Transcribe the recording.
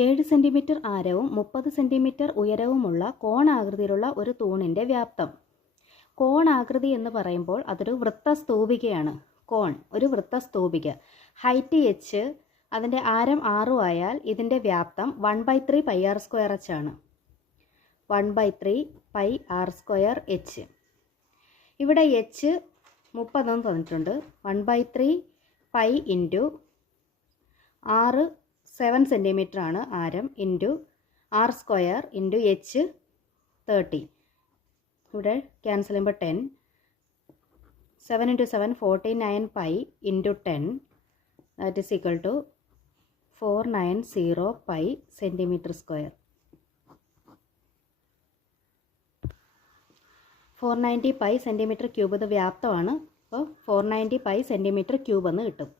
7 centimetre ആരവും 30 centimetre ഉയരവുമുള്ള കോണാകൃതിയിലുള്ള ഒരു തൂണിൻ്റെ വ്യാപ്തം. കോണാകൃതി എന്ന് പറയുമ്പോൾ അതൊരു വൃത്തസ്തൂപികയാണ്. കോൺ ഒരു വൃത്തസ്തൂപിക. ഹൈറ്റ് h, അതിൻ്റെ ആരം 6 ആയാൽ ഇതിൻ്റെ വ്യാപ്തം 1/3 πr² ആണ്. 1/3 πr² h. ഇവിടെ h 30 തന്നിട്ടുണ്ട്. 1/3 π ഇൻറ്റു 6 7 സെൻറ്റിമീറ്റർ ആണ് ആരം ഇൻറ്റു r² ഇൻറ്റു h 30. ഇവിടെ ക്യാൻസൽ ചെയ്യുമ്പോൾ 10. 7 into 7 49 π into 10 that is equal to 490 π സെൻറ്റിമീറ്റർ². 490 π centimetre cube ഇത് വ്യാപ്തമാണ്. അപ്പോൾ 490 π സെൻറ്റിമീറ്റർ ക്യൂബ് എന്ന് കിട്ടും.